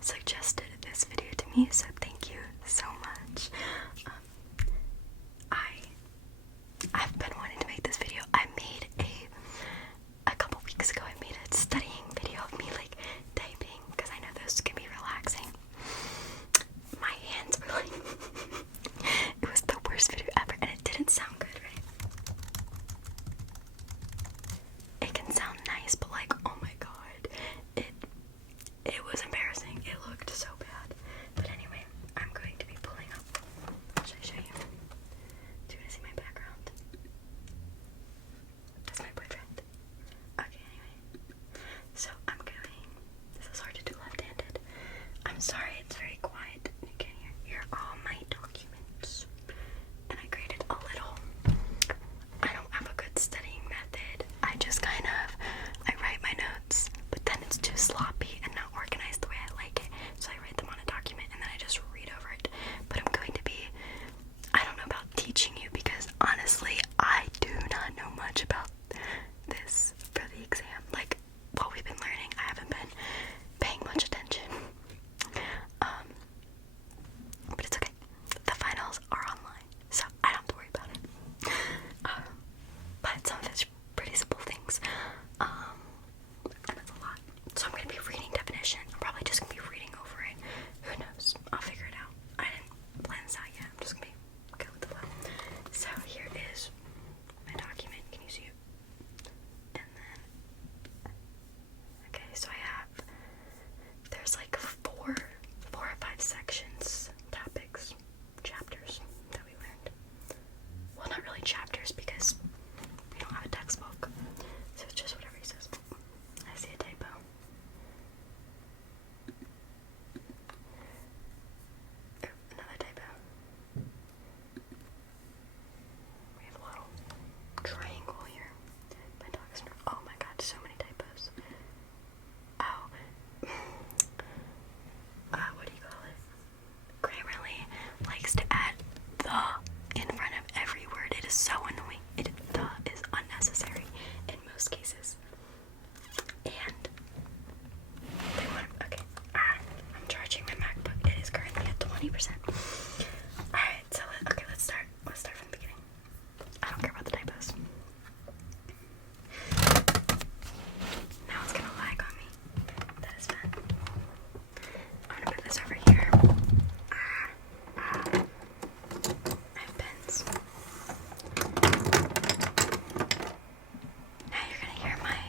suggested this video to me, so thank you so much. I've been wanting to make this video. I made a couple weeks ago, I made a studying video of me like typing, because I know those can be relaxing. My hands were like, it was the worst video ever, and it didn't sound good, right? It can sound nice, but like, oh my god, it was embarrassing. It looked so bad. But anyway, I'm going to be pulling up. Should I show you? Do you want to see my background? That's my boyfriend. Okay, anyway. So I'm going. This is hard to do left-handed. I'm sorry, it's very quiet. You can hear all my documents. And I graded a little. I don't have a good studying method. I just kind of, I write my notes, but then it's too sloppy and not organized the way I like it. So I write them on a document and then I just read over it. But I'm going to be, I don't know about teaching you, because honestly, I do not know much about this for the exam. Like, what we've been learning, I haven't been paying much attention. But it's okay. The finals are online, so I don't have to worry about it. But some of it's pretty simple things. And it's a lot. So I'm going to be reading definition. I'm probably just going to be reading over it. Who knows? I'll figure it out. I didn't plan this out yet. I'm just going to be go with the flow. So here is my document. Can you see it? And then, okay, so I have, there's like four or five sections, topics, chapters that we learned. Well, not really chapters, because we don't have a textbook, so it's just whatever he says. I see a typo. Ooh, another typo. We have a little triangle here. My dog's oh my god, so many typos. Oh. What do you call it? Grammarly likes to add the in front of every word. It is so annoying. The is unnecessary in most cases. And they want to, okay. I'm charging my MacBook. It is currently at 20%. Alright, so let's start. Let's start from the beginning. I don't care about the typos. Now it's gonna lag on me. That is fun. I'm gonna put this over here. I have pens. Now you're gonna hear my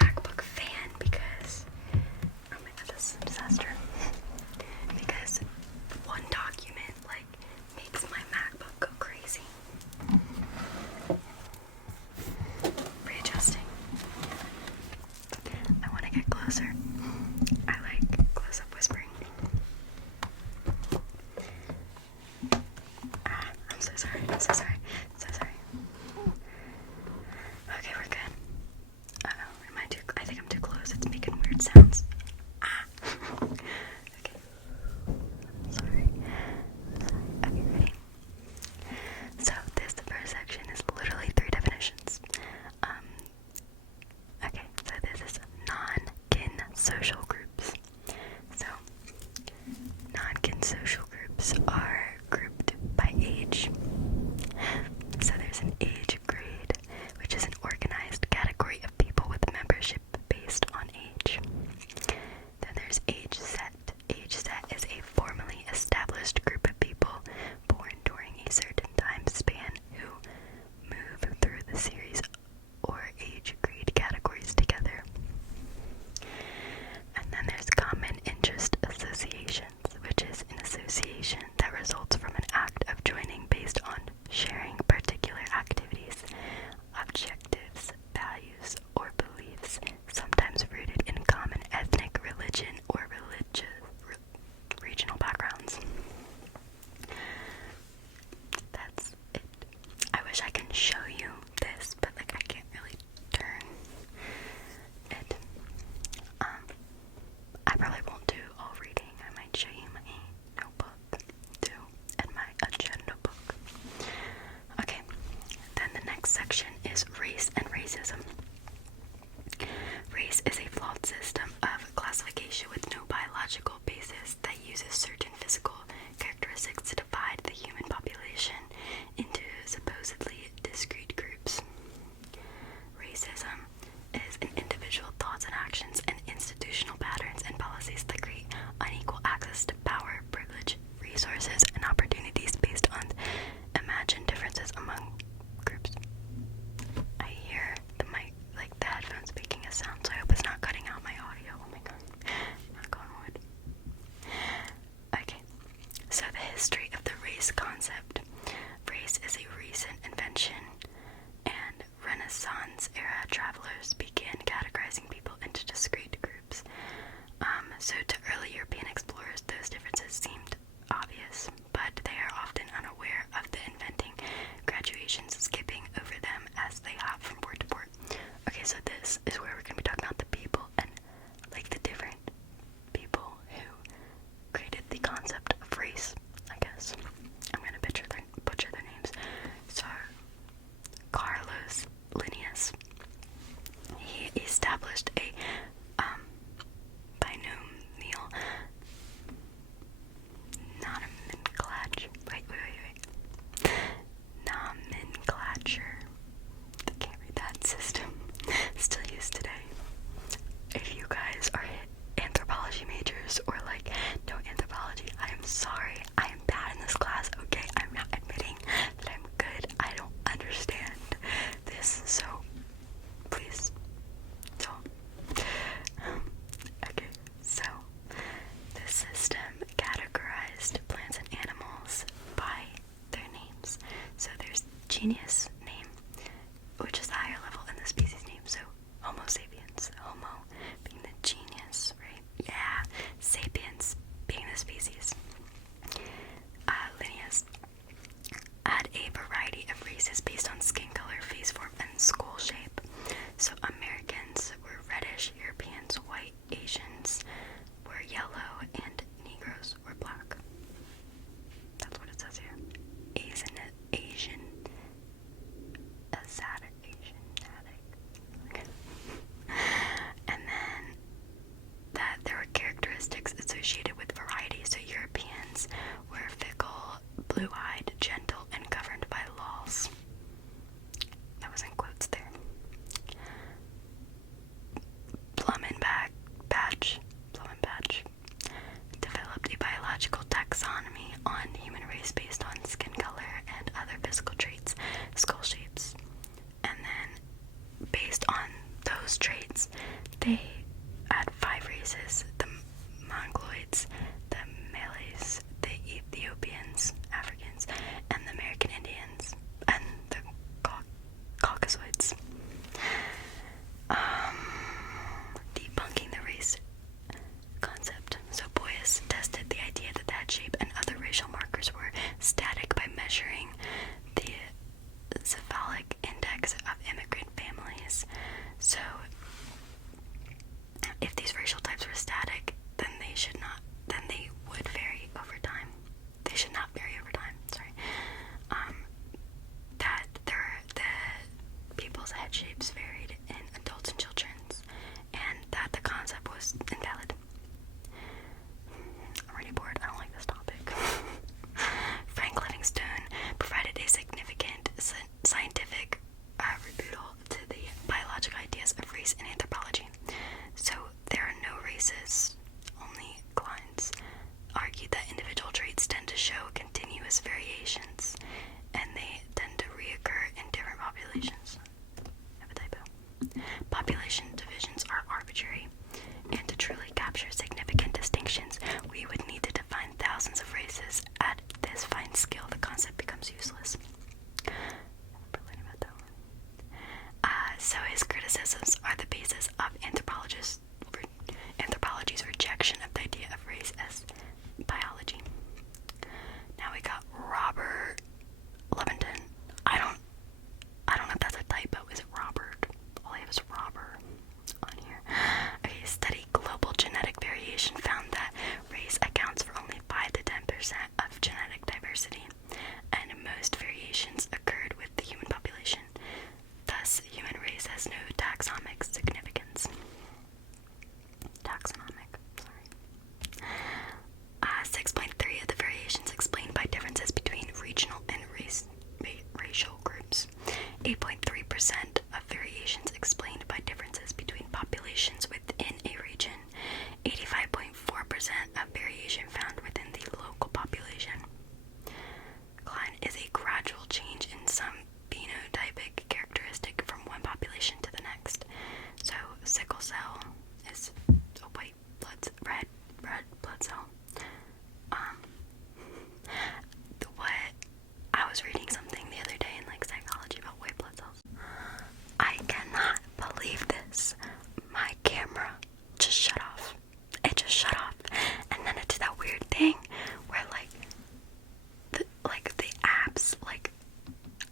MacBook fan because, oh my god, this is a disaster. Because one document like makes my MacBook go crazy. Readjusting. I want to get closer. I like close-up whispering. I'm so sorry. I'm so sorry. So sorry. Okay, we're good. Uh-oh, am I too? I think I'm too close. It's making weird sounds. Okay. Sorry. Okay, ready? So this first section is literally 3 definitions. Okay, so this is non-kin social groups. So non-kin social groups are grouped by age. So there's an age grade, which is an organized category of people with membership based on age. Then there's age set. Age set is a formally established group of people born during a certain time span who move through the series or age grade categories together. And then there's common interest associations, which is an association that races: the Mongoloids, the Malays, the Ethiopians, Africans, and the American Indians, and the Caucasoids. Debunking the race concept. So Boyes tested the idea that the head shape and other racial markers were static by measuring the cephalic index of immigrant families. So if these racial types were static, then they would vary over time. They should not vary over time, sorry. That the people's head shapes varied in adults and children's, and that the concept was invalid. I'm already bored. I don't like this topic. Frank Livingstone provided a significant scientific rebuttal to the biological ideas of race in anthropology. So there are no races, only clines. Argued that individual traits tend to show continuous variations, and they tend to reoccur in different populations. I have a typo. Population divisions are arbitrary, and to truly capture significant distinctions, we would need to define thousands of races. At this fine scale, the concept becomes useless. So his criticisms are the basis of anthropology's rejection of the idea of race as biology. Now we got Robert Leventon. I don't know if that's a typo. Is it Robert? All I have is Robert on here. Okay, study global genetic variation found that race accounts for only 5 to 10% of genetic diversity, and most variations occurred with the human population. Thus, human race has no taxonomic significance. 6.3 of the variations explained by differences between regional and racial groups. 8.3% of variations explained by differences between populations within a region. 85.4% of variation found within the local population. Cline is a gradual change in some phenotypic characteristic from one population to the next. So sickle cell is a red blood cell. I was reading something the other day in psychology about white blood cells. I cannot believe this. My camera just shut off. It just shut off, and then it did that weird thing where the apps,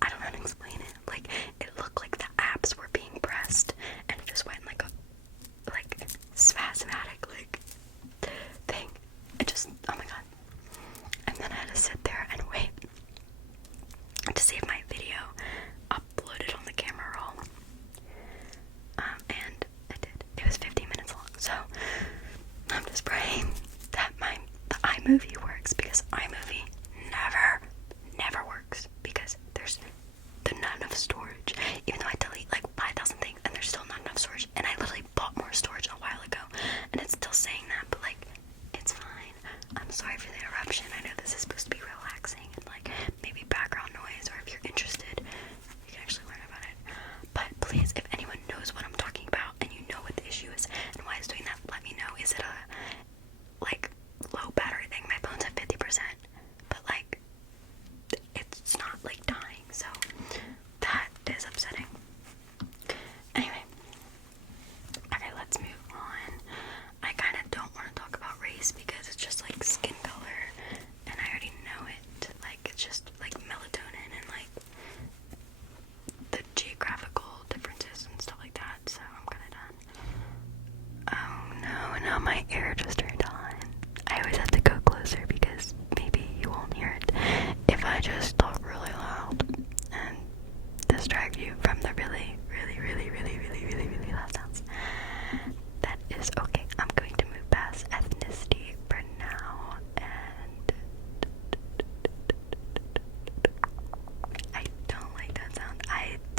I don't know how to explain it. It looked like the apps were being pressed, and it just went a spasmodic thing. It just, oh my god. And then I had to sit there and wait to see if my video uploaded on the camera roll. And it did. It was 15 minutes long, so I'm just praying that the iMovie works, because iMovie never works, because there's not enough storage. Even though I delete 5,000 things and there's still not enough storage, and I literally bought more storage a while ago, and it's still saying that, but it's fine. I'm sorry for the interruption. I know this is supposed to be relaxing and maybe background noise, or if you're interested, you can actually learn about it. But please, if anyone knows what I'm talking about and you know what the issue is and why it's doing that, let me know. Is it a low battery thing? My phone's at 50%, but it's not dying, so that is upsetting. Anyway, okay, let's move on. I kind of don't want to talk about race because it's just skin color, and I already know it. It's just melatonin and the geographical differences and stuff like that, so I'm kind of done. Oh no, my ear just turned on. I always have to go closer because maybe you won't hear it if I just talk really loud and distract you from the really loud sounds. That is okay. I'm going to move past ethnicity for now, and I don't like that sound.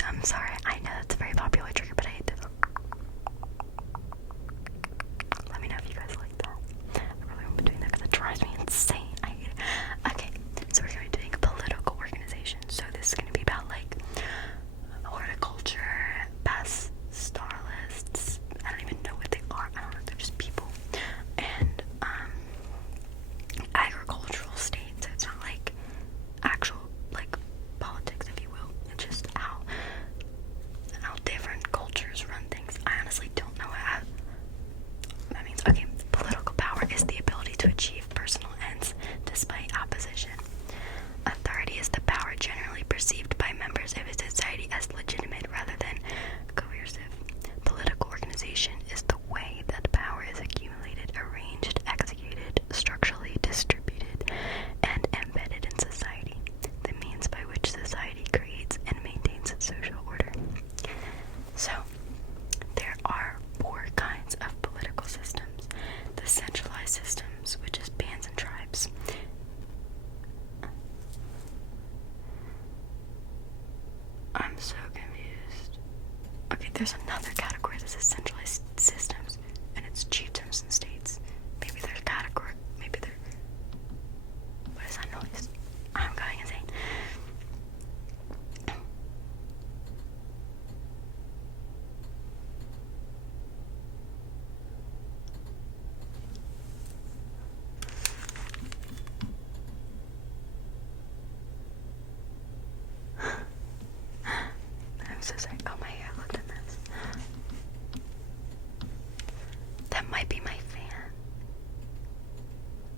I'm sorry. I know that's a very popular trigger, but I hate to. Let me know if you guys like that.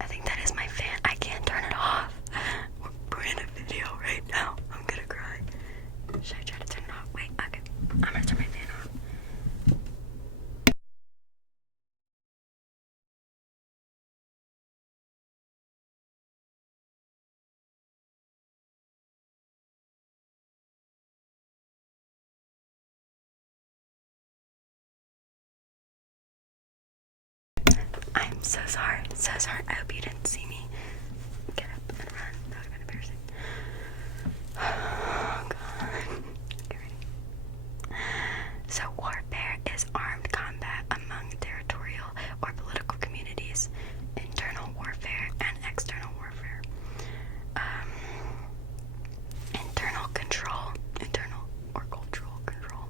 I think that is my fan. I can't turn it off. We're in a video right now. I'm gonna cry. Should I try to turn it off? Wait, okay. I'm gonna turn my fan off. I'm so sorry. So sorry. I hope you didn't see me get up and run. That would have been embarrassing. Oh, God. Get ready. So, warfare is armed combat among territorial or political communities, internal warfare, and external warfare. Internal or cultural control,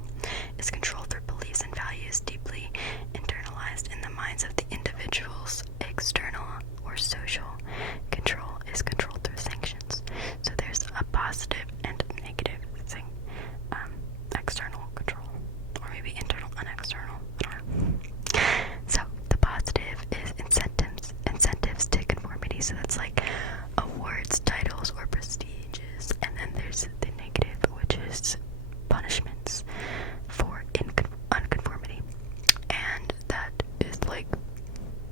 is control through beliefs and values deeply internalized in the minds of the individuals. External or social control is control through sanctions. So there's a positive and negative thing. External control, or maybe internal and external. I don't know. So the positive is incentives to conformity. So that's like awards, titles, or prestiges. And then there's the negative, which is punishments for unconformity. And that is like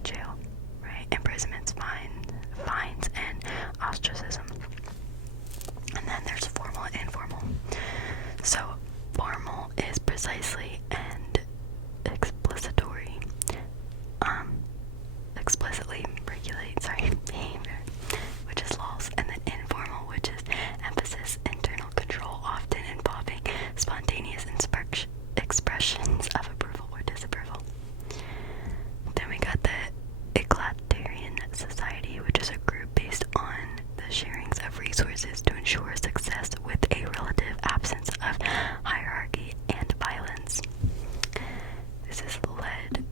jail, right? Imprisonments, fines, and ostracism. And then there's formal and informal. So formal is precisely and explicitly regulate behavior, which is laws, and then informal, which is emphasis, internal control, often involving spontaneous expressions of approval or disapproval. Then we got the egalitarian society, which is a group based on the sharings of resources to ensure success with a relative absence of hierarchy and violence. This is led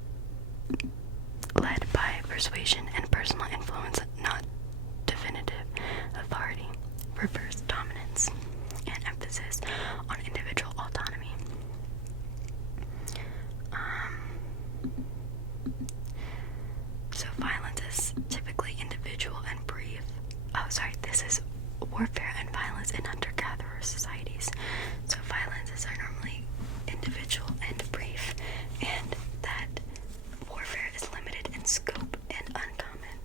by persuasion and personal influence, not definitive authority. Reverse dominance and emphasis on individual autonomy. So violence is typically individual and brief. This is warfare and violence in hunter-gatherer societies. So violences are normally individual and brief, and that warfare is limited in scope and uncommon.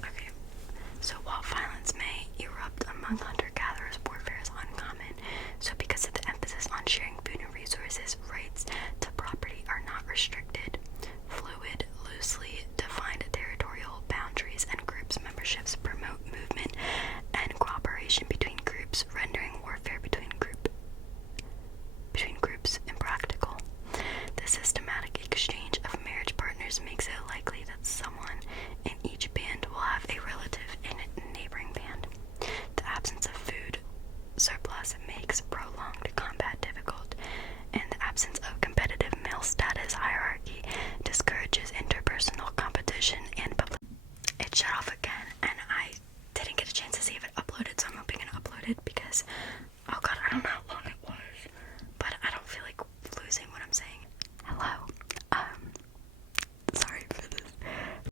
Okay. So while violence may erupt among hunter-gatherers, warfare is uncommon. So because of the emphasis on sharing food and resources, rights to property are not restricted